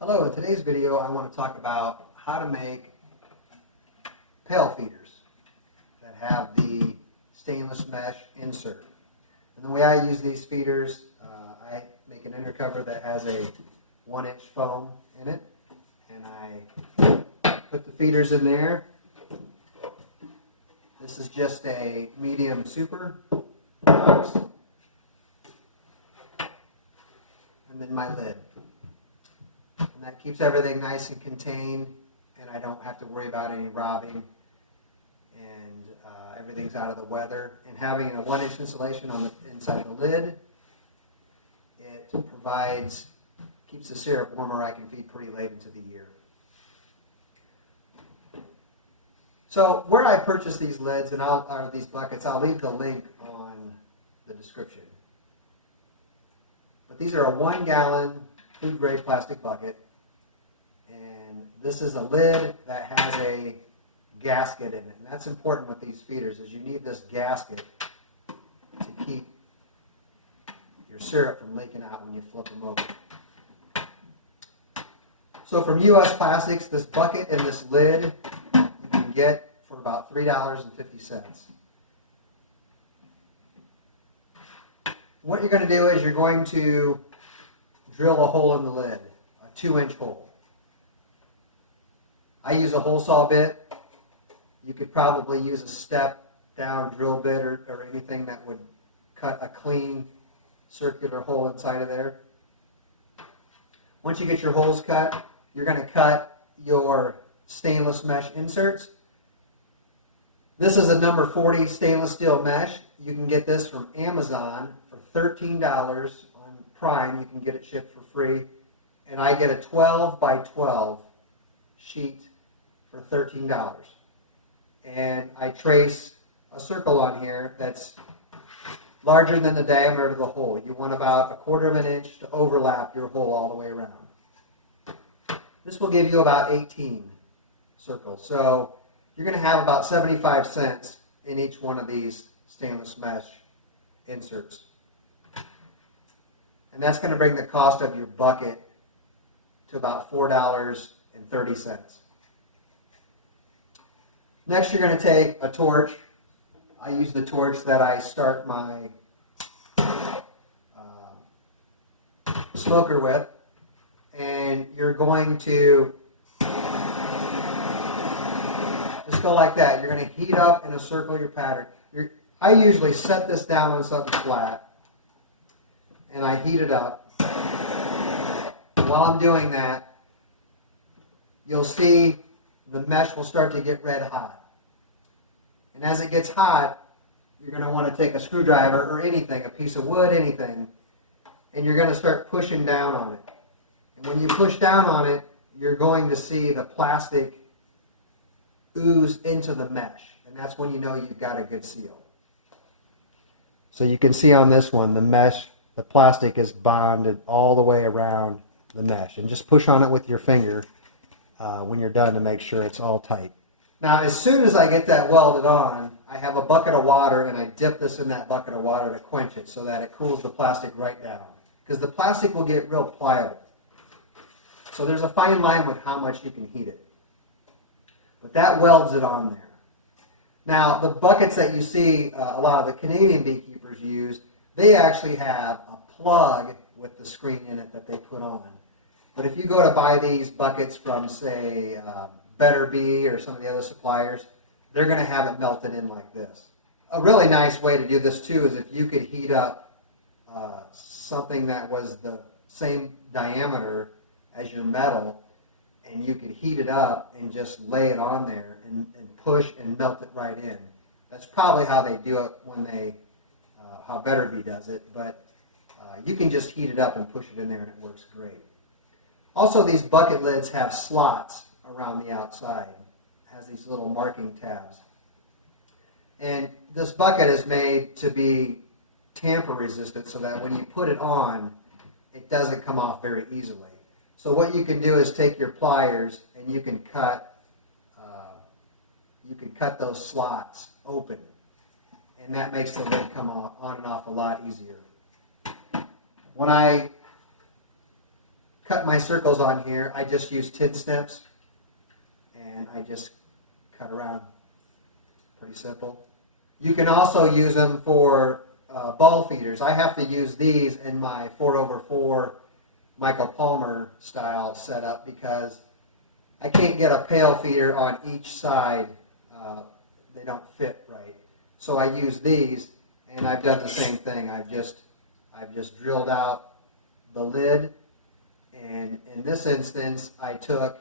Hello, in today's video I want to talk about how to make pail feeders that have the stainless mesh insert. And the way I use these feeders, I make an undercover that has a 1-inch foam in it, and I put the feeders in there. This is just a medium super box, and then my lid. And that keeps everything nice and contained, and I don't have to worry about any robbing, and everything's out of the weather. And having a 1-inch insulation on the inside the lid, it keeps the syrup warmer. I can feed pretty late into the year. So where I purchased these lids or these buckets, I'll leave the link on the description. But these are a 1-gallon food-grade plastic bucket, and this is a lid that has a gasket in it. And that's important with these feeders, is you need this gasket to keep your syrup from leaking out when you flip them over. So from U.S. Plastics, this bucket and this lid you can get for about $3.50. What you're going to do is you're going to drill a hole in the lid, a 2-inch hole. I use a hole saw bit. You could probably use a step down drill bit or anything that would cut a clean circular hole inside of there. Once you get your holes cut, you're going to cut your stainless mesh inserts. This is a number 40 stainless steel mesh. You can get this from Amazon for $13. On Prime, you can get it shipped for free. And I get a 12 by 12 sheet for $13. And I trace a circle on here that's larger than the diameter of the hole. You want about 1/4 inch to overlap your hole all the way around. This will give you about 18 circles. So you're going to have about 75 cents in each one of these stainless mesh inserts. And that's going to bring the cost of your bucket to about $4.30. Next, you're going to take a torch. I use the torch that I start my smoker with. And you're going to just go like that. You're going to heat up in a circle your pattern. I usually set this down on something flat, and I heat it up. And while I'm doing that, you'll see the mesh will start to get red hot. And as it gets hot, you're going to want to take a screwdriver or anything, a piece of wood, anything, and you're going to start pushing down on it. And when you push down on it, you're going to see the plastic ooze into the mesh. And that's when you know you've got a good seal. So you can see on this one, the mesh, the plastic is bonded all the way around the mesh. And just push on it with your finger when you're done to make sure it's all tight. Now, as soon as I get that welded on, I have a bucket of water, and I dip this in that bucket of water to quench it so that it cools the plastic right down. Because the plastic will get real pliable. So there's a fine line with how much you can heat it. But that welds it on there. Now, the buckets that you see a lot of the Canadian beekeepers use, they actually have a plug with the screen in it that they put on. But if you go to buy these buckets from, say, Better Bee or some of the other suppliers, they're going to have it melted in like this. A really nice way to do this, too, is if you could heat up something that was the same diameter as your metal, and you could heat it up and just lay it on there and push and melt it right in. That's probably how they do it when how Better Bee does it, but you can just heat it up and push it in there and it works great. Also, these bucket lids have slots around the outside. It has these little marking tabs. And this bucket is made to be tamper resistant so that when you put it on, it doesn't come off very easily. So what you can do is take your pliers and you can cut those slots open, and that makes the lid come on and off a lot easier. When I cut my circles on here, I just use tin snips and I just cut around. Pretty simple. You can also use them for ball feeders. I have to use these in my 4x4 Michael Palmer style setup because I can't get a pail feeder on each side. They don't fit right. So I use these, and I've done the same thing. I've just drilled out the lid, and in this instance, I took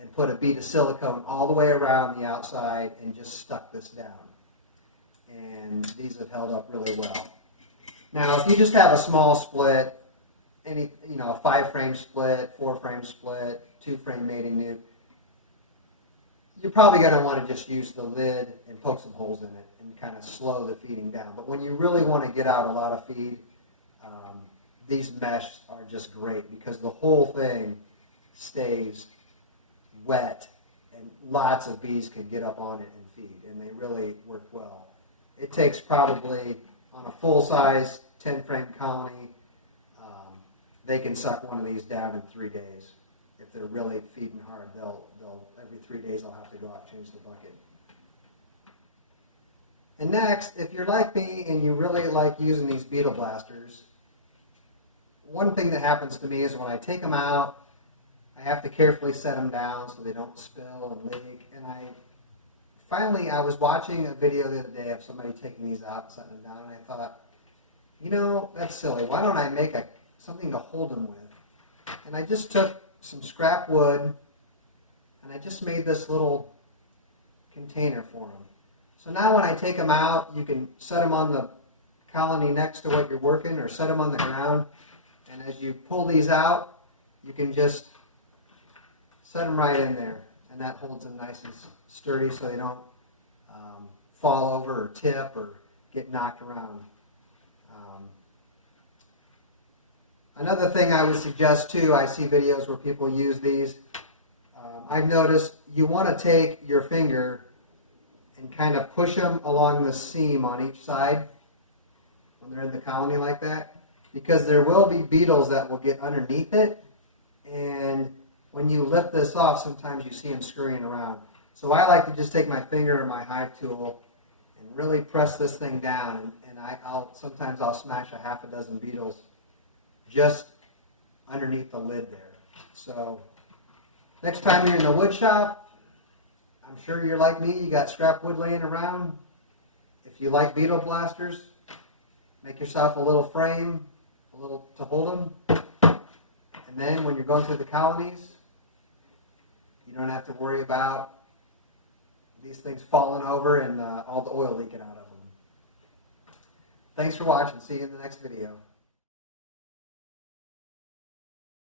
and put a bead of silicone all the way around the outside and just stuck this down. And these have held up really well. Now, if you just have a small split, a 5-frame split, 4-frame split, 2-frame mating nute, you're probably going to want to just use the lid and poke some holes in it and kind of slow the feeding down. But when you really want to get out a lot of feed, these mesh are just great because the whole thing stays wet and lots of bees can get up on it and feed, and they really work well. It takes probably, on a full-size 10-frame colony, they can suck one of these down in 3 days. If they're really feeding hard, they'll every 3 days I'll have to go out and change the bucket. And next, if you're like me and you really like using these beetle blasters, one thing that happens to me is when I take them out, I have to carefully set them down so they don't spill and leak. And I was watching a video the other day of somebody taking these out and setting them down, and I thought, that's silly. Why don't I make something to hold them with? And I just took some scrap wood, and I just made this little container for them. So now when I take them out, you can set them on the colony next to what you're working, or set them on the ground. And as you pull these out, you can just set them right in there, and that holds them nice and sturdy so they don't fall over or tip or get knocked around. Another thing I would suggest too, I see videos where people use these. I've noticed you want to take your finger and kind of push them along the seam on each side when they're in the colony like that, because there will be beetles that will get underneath it, and when you lift this off, sometimes you see them scurrying around. So I like to just take my finger or my hive tool and really press this thing down, and sometimes I'll smash a half a dozen beetles just underneath the lid there. So next time you're in the wood shop, I'm sure you're like me, you got scrap wood laying around. If you like beetle blasters, make yourself a little frame, to hold them. And then when you're going through the colonies, you don't have to worry about these things falling over and all the oil leaking out of them. Thanks for watching. See you in the next video.